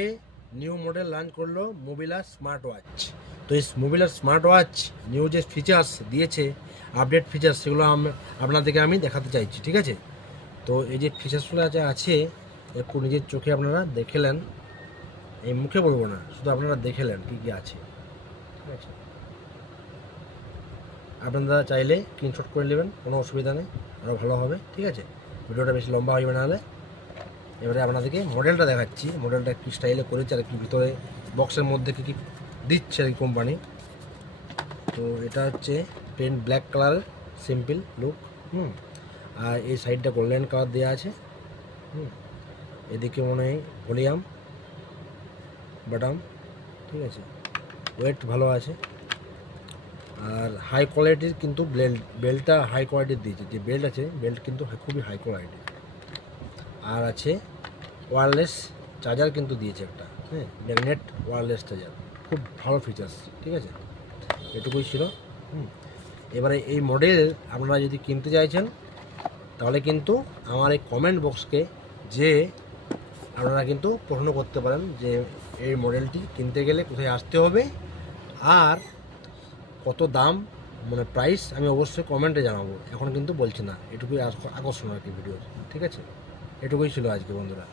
A new model launch করলো মোবিলার smart watch. তো এই মোবিলার স্মার্ট ওয়াচ নিউ যে ফিচার্স দিয়েছে, আপডেট ফিচার্স, সেগুলো আপনাদেরকে আমি দেখাতে চাইছি, ঠিক আছে? তো এই যে ফিচার্সগুলো আছে একটু নিজের চোখে আপনারা দেখেলেন, এই মুখে বলবো না, শুধু আপনারা দেখেলেন কী কী আছে, ঠিক আছে? আপনারা চাইলে স্ক্রিনশট করে নেবেন, কোনো অসুবিধা নেই, আরও ভালো হবে, ঠিক আছে? ভিডিওটা বেশি লম্বা হয়ে যাবে না হলে। এবারে আপনাদেরকে মডেলটা দেখাচ্ছি, মডেলটা কী স্টাইলে করেছে আর কি ভিতরে বক্সের মধ্যে কী কী দিচ্ছে আর কি কোম্পানি। তো এটা হচ্ছে প্লেন ব্ল্যাক কালারের সিম্পল লুক, আর এই সাইডটা গোল্ডেন কালার দেওয়া আছে, এদিকে মনে হয় ভলিউম বাটাম, ঠিক আছে? ওয়েট ভালো আছে, আর হাই কোয়ালিটির কিন্তু বেল্টটা হাই কোয়ালিটির দিয়েছে, যে বেল্ট আছে বেল্ট কিন্তু খুবই হাই কোয়ালিটি। আর আছে ওয়্যারলেস চার্জার কিন্তু দিয়েছে একটা, ম্যাগনেট ওয়্যারলেস চার্জার, খুব ভালো ফিচার্স, ঠিক আছে? এটুকুই ছিল। এবারে এই মডেল আপনারা যদি কিনতে চাইছেন তাহলে কিন্তু আমার এই কমেন্ট বক্সকে যে আপনারা কিন্তু প্রশ্ন করতে পারেন যে এই মডেলটি কিনতে গেলে কোথায় আসতে হবে আর কত দাম, মানে প্রাইস আমি অবশ্যই কমেন্টে জানাবো, এখন কিন্তু বলছি না। এটুকুই আকর্ষণ আর কি ভিডিও, ঠিক আছে? এটুকুই ছিল আজকে বন্ধুরা।